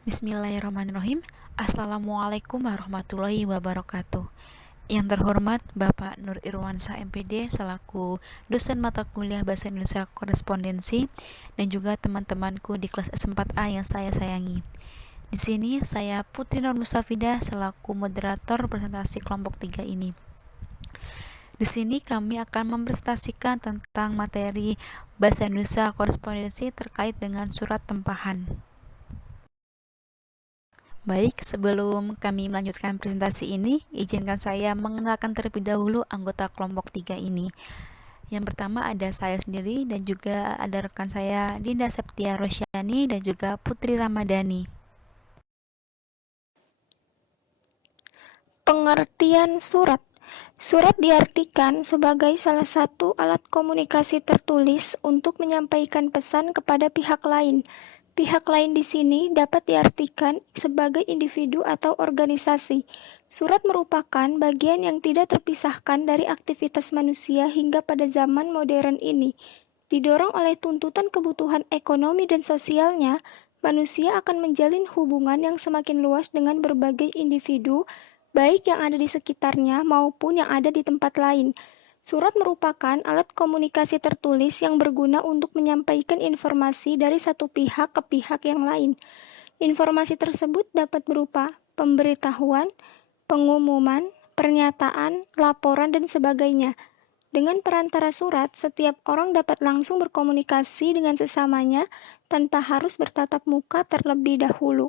Bismillahirrahmanirrahim. Assalamualaikum warahmatullahi wabarakatuh. Yang terhormat Bapak Nur Irwansyah MPD selaku dosen mata kuliah Bahasa Indonesia Korespondensi dan juga teman-temanku di kelas S4A yang saya sayangi. Di sini saya Putri Nur Mustafidah selaku moderator presentasi kelompok 3 ini. Di sini kami akan mempresentasikan tentang materi Bahasa Indonesia Korespondensi terkait dengan surat tempahan. Baik, sebelum kami melanjutkan presentasi ini, izinkan saya mengenalkan terlebih dahulu anggota kelompok 3 ini. Yang pertama ada saya sendiri dan juga ada rekan saya Dinda Septia Rosyani dan juga Putri Ramadhani. Pengertian surat. Surat diartikan sebagai salah satu alat komunikasi tertulis untuk menyampaikan pesan kepada pihak lain. Pihak lain di sini dapat diartikan sebagai individu atau organisasi. Surat merupakan bagian yang tidak terpisahkan dari aktivitas manusia hingga pada zaman modern ini. Didorong oleh tuntutan kebutuhan ekonomi dan sosialnya, manusia akan menjalin hubungan yang semakin luas dengan berbagai individu, baik yang ada di sekitarnya maupun yang ada di tempat lain. Surat merupakan alat komunikasi tertulis yang berguna untuk menyampaikan informasi dari satu pihak ke pihak yang lain. Informasi tersebut dapat berupa pemberitahuan, pengumuman, pernyataan, laporan, dan sebagainya. Dengan perantara surat, setiap orang dapat langsung berkomunikasi dengan sesamanya tanpa harus bertatap muka terlebih dahulu.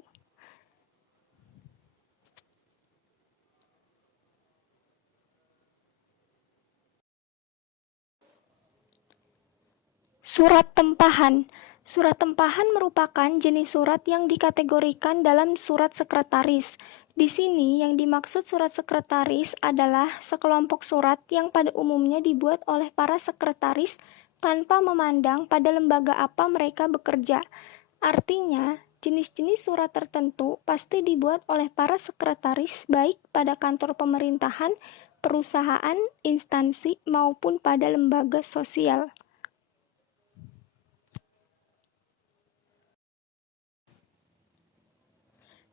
Surat tempahan. Surat tempahan merupakan jenis surat yang dikategorikan dalam surat sekretaris. Di sini yang dimaksud surat sekretaris adalah sekelompok surat yang pada umumnya dibuat oleh para sekretaris tanpa memandang pada lembaga apa mereka bekerja. Artinya, jenis-jenis surat tertentu pasti dibuat oleh para sekretaris baik pada kantor pemerintahan, perusahaan, instansi, maupun pada lembaga sosial.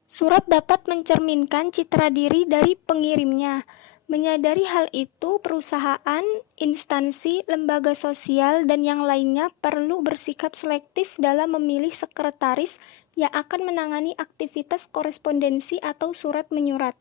Surat dapat mencerminkan citra diri dari pengirimnya. Menyadari hal itu, perusahaan, instansi, lembaga sosial, dan yang lainnya perlu bersikap selektif dalam memilih sekretaris yang akan menangani aktivitas korespondensi atau surat menyurat.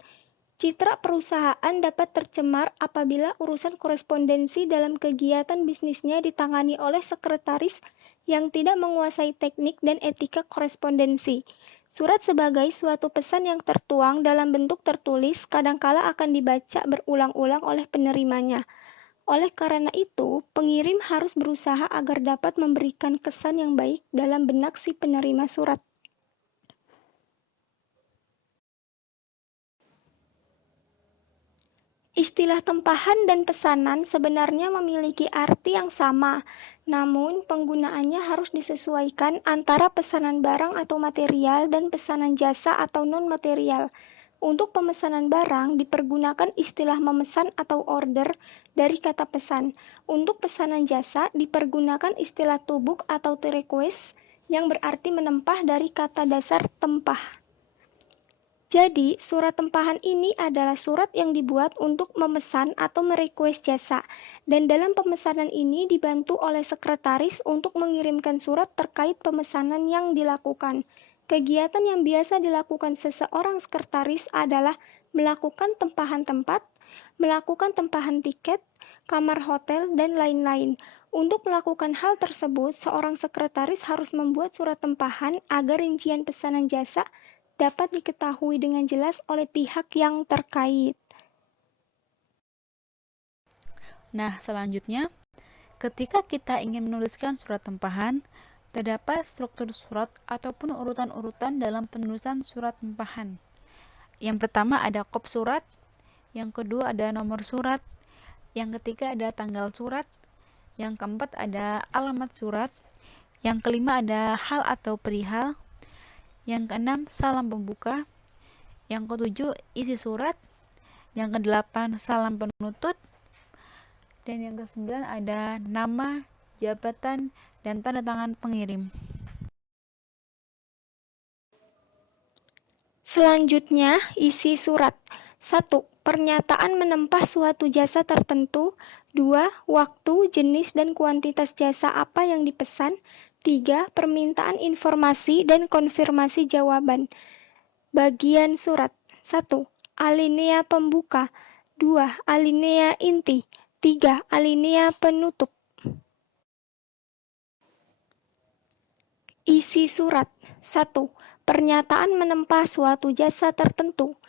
Citra perusahaan dapat tercemar apabila urusan korespondensi dalam kegiatan bisnisnya ditangani oleh sekretaris yang tidak menguasai teknik dan etika korespondensi. Surat sebagai suatu pesan yang tertuang dalam bentuk tertulis kadangkala akan dibaca berulang-ulang oleh penerimanya. Oleh karena itu, pengirim harus berusaha agar dapat memberikan kesan yang baik dalam benak si penerima surat. Istilah tempahan dan pesanan sebenarnya memiliki arti yang sama, namun penggunaannya harus disesuaikan antara pesanan barang atau material dan pesanan jasa atau non-material. Untuk pemesanan barang dipergunakan istilah memesan atau order dari kata pesan. Untuk pesanan jasa dipergunakan istilah to book atau to request yang berarti menempah dari kata dasar tempah. Jadi, surat tempahan ini adalah surat yang dibuat untuk memesan atau merequest jasa, dan dalam pemesanan ini dibantu oleh sekretaris untuk mengirimkan surat terkait pemesanan yang dilakukan. Kegiatan yang biasa dilakukan seseorang sekretaris adalah melakukan tempahan tempat, melakukan tempahan tiket, kamar hotel, dan lain-lain. Untuk melakukan hal tersebut, seorang sekretaris harus membuat surat tempahan agar rincian pesanan jasa dapat diketahui dengan jelas oleh pihak yang terkait. Nah, selanjutnya, ketika kita ingin menuliskan surat tempahan, terdapat struktur surat ataupun urutan-urutan dalam penulisan surat tempahan. Yang pertama ada kop surat, yang kedua ada nomor surat, yang ketiga ada tanggal surat, yang keempat ada alamat surat, yang kelima ada hal atau perihal, yang keenam salam pembuka, yang ketujuh isi surat, yang kedelapan salam penutup, dan yang kesembilan ada nama, jabatan, dan tanda tangan pengirim. Selanjutnya, isi surat. 1. Pernyataan menempah suatu jasa tertentu. 2. Waktu, jenis, dan kuantitas jasa apa yang dipesan. 3. Permintaan informasi dan konfirmasi jawaban. Bagian surat. 1. Alinea pembuka. 2. Alinea inti. 3. Alinea penutup. Isi surat. 1. Pernyataan menempah suatu jasa tertentu.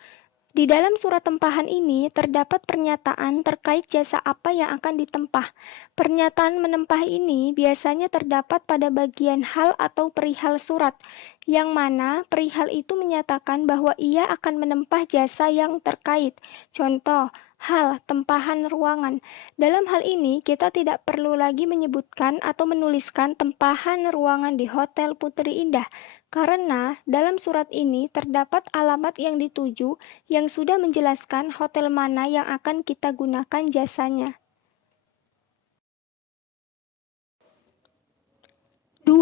Di dalam surat tempahan ini terdapat pernyataan terkait jasa apa yang akan ditempah. Pernyataan menempah ini biasanya terdapat pada bagian hal atau perihal surat, yang mana perihal itu menyatakan bahwa ia akan menempah jasa yang terkait. Contoh, hal tempahan ruangan. Dalam hal ini, kita tidak perlu lagi menyebutkan atau menuliskan tempahan ruangan di Hotel Putri Indah, karena dalam surat ini terdapat alamat yang dituju yang sudah menjelaskan hotel mana yang akan kita gunakan jasanya. 2.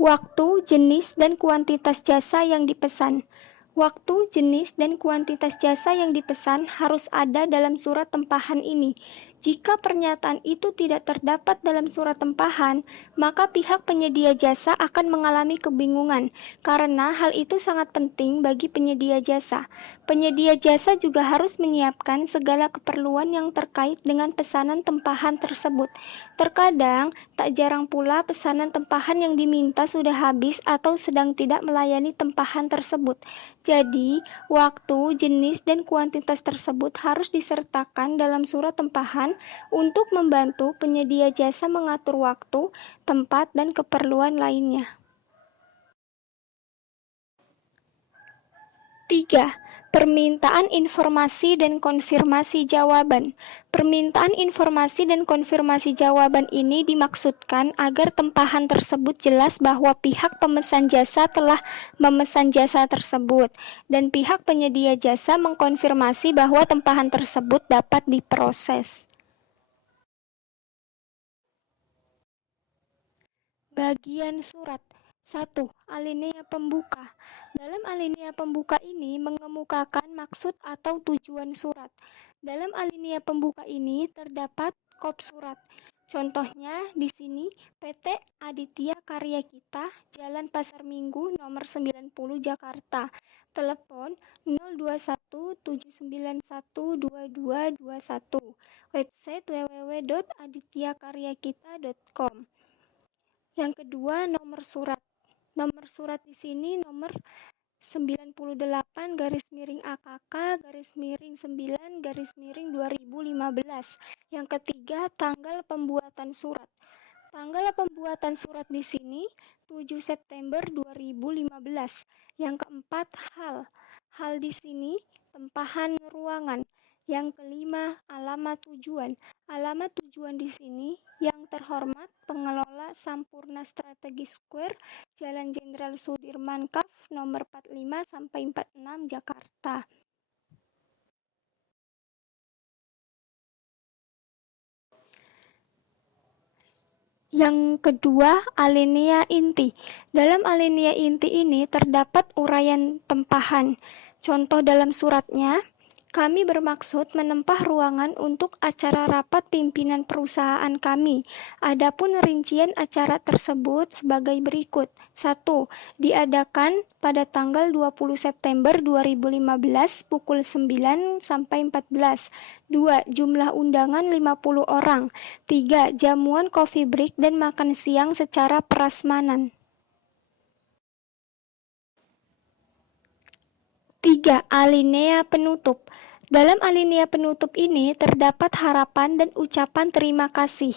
Waktu, jenis, dan kuantitas jasa yang dipesan. Waktu, jenis, dan kuantitas jasa yang dipesan harus ada dalam surat tempahan ini. Jika pernyataan itu tidak terdapat dalam surat tempahan, maka pihak penyedia jasa akan mengalami kebingungan, karena hal itu sangat penting bagi penyedia jasa. Penyedia jasa juga harus menyiapkan segala keperluan yang terkait dengan pesanan tempahan tersebut. Terkadang, tak jarang pula pesanan tempahan yang diminta sudah habis atau sedang tidak melayani tempahan tersebut. Jadi, waktu, jenis, dan kuantitas tersebut harus disertakan dalam surat tempahan untuk membantu penyedia jasa mengatur waktu, tempat, dan keperluan lainnya. 3. Permintaan informasi dan konfirmasi jawaban. Permintaan informasi dan konfirmasi jawaban ini dimaksudkan agar tempahan tersebut jelas bahwa pihak pemesan jasa telah memesan jasa tersebut, dan pihak penyedia jasa mengkonfirmasi bahwa tempahan tersebut dapat diproses. Bagian surat. 1. Alinea pembuka. Dalam alinea pembuka ini mengemukakan maksud atau tujuan surat. Dalam alinea pembuka ini terdapat kop surat. Contohnya di sini PT Aditya Karya Kita, Jalan Pasar Minggu, nomor 90 Jakarta. Telepon 02179122221. Website www.adityakaryaKita.com. Yang kedua, nomor surat. Nomor surat di sini nomor 98-AKK-9-2015. Yang ketiga, tanggal pembuatan surat. Tanggal pembuatan surat di sini 7 September 2015. Yang keempat, hal. Hal di sini tempahan ruangan. Yang kelima, alamat tujuan. Alamat tujuan di sini yang terhormat pengelola Sampurna Strategi Square, Jalan Jenderal Sudirman Kaf, nomor 45-46 Jakarta. Yang kedua, alinea inti. Dalam alinea inti ini terdapat uraian tempahan. Contoh dalam suratnya, kami bermaksud menempah ruangan untuk acara rapat pimpinan perusahaan kami. Adapun rincian acara tersebut sebagai berikut. 1. Diadakan pada tanggal 20 September 2015 pukul 9 sampai 14. 2. Jumlah undangan 50 orang. 3. Jamuan coffee break dan makan siang secara prasmanan. 3. Alinea penutup. Dalam alinea penutup ini terdapat harapan dan ucapan terima kasih.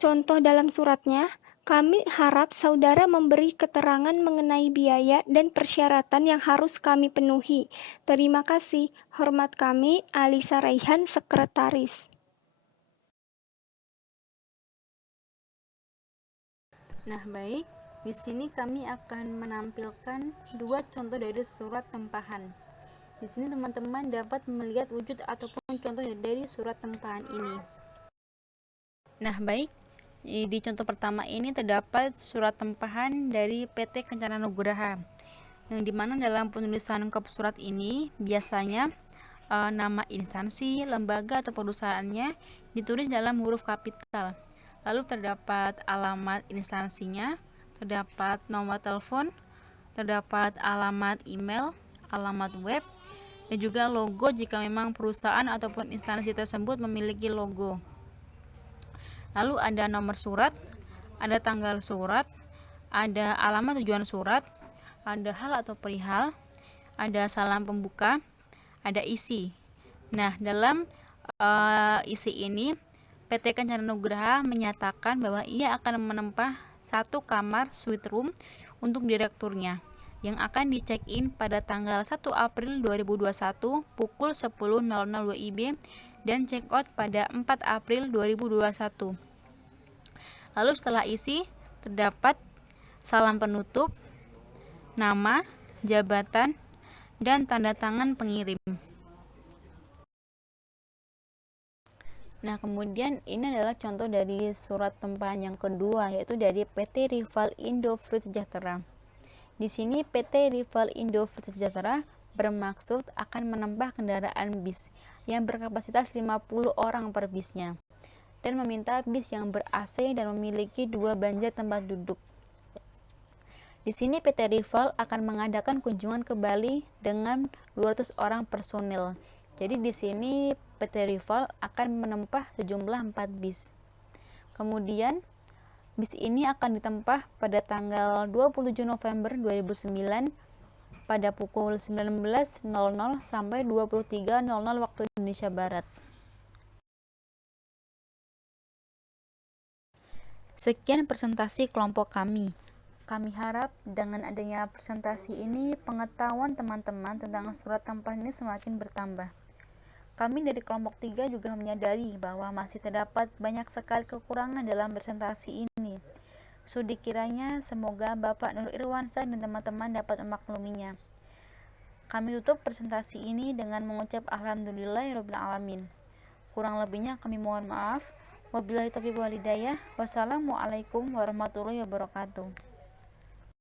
Contoh dalam suratnya, kami harap saudara memberi keterangan mengenai biaya dan persyaratan yang harus kami penuhi. Terima kasih. Hormat kami, Alisa Raihan, Sekretaris. Nah, baik. Di sini kami akan menampilkan dua contoh dari surat tempahan. Di sini teman-teman dapat melihat wujud ataupun contoh dari surat tempahan ini. Nah, baik. Di contoh pertama ini terdapat surat tempahan dari PT Kencana Nugraha. yang dimana dalam penulisan kop surat ini biasanya nama instansi, lembaga atau perusahaannya ditulis dalam huruf kapital. Lalu terdapat alamat instansinya, terdapat nomor telepon, terdapat alamat email, alamat web, dan juga logo jika memang perusahaan ataupun instansi tersebut memiliki logo. Lalu ada nomor surat, ada tanggal surat, ada alamat tujuan surat, ada hal atau perihal, ada salam pembuka, ada isi. Nah, dalam isi ini PT Kencana Nugraha menyatakan bahwa ia akan menempah satu kamar suite room untuk direkturnya yang akan di-check-in pada tanggal 1 April 2021 pukul 10.00 WIB dan check-out pada 4 April 2021. Lalu setelah isi terdapat salam penutup, nama, jabatan, dan tanda tangan pengirim. Nah, kemudian ini adalah contoh dari surat tempahan yang kedua, yaitu dari PT Rival Indo Fruit Sejahtera. Di sini PT Rival Indo Fruit Sejahtera bermaksud akan menambah kendaraan bis yang berkapasitas 50 orang per bisnya dan meminta bis yang ber-AC dan memiliki 2 banja tempat duduk. Di sini PT Rival akan mengadakan kunjungan ke Bali dengan 200 orang personil. Jadi di sini PT Rival akan menempah sejumlah 4 bis. Kemudian bis ini akan ditempah pada tanggal 27 November 2009 pada pukul 19.00 sampai 23.00 waktu Indonesia Barat. Sekian presentasi kelompok kami. Kami harap dengan adanya presentasi ini pengetahuan teman-teman tentang surat tempahan ini semakin bertambah. Kami dari kelompok 3 juga menyadari bahwa masih terdapat banyak sekali kekurangan dalam presentasi ini. Sudi kiranya semoga Bapak Nur Irwansyah dan teman-teman dapat memakluminya. Kami tutup presentasi ini dengan mengucap alhamdulillahirabbil alamin. Kurang lebihnya kami mohon maaf. Wabillahi taufiq wal hidayah. Wassalamualaikum warahmatullahi wabarakatuh.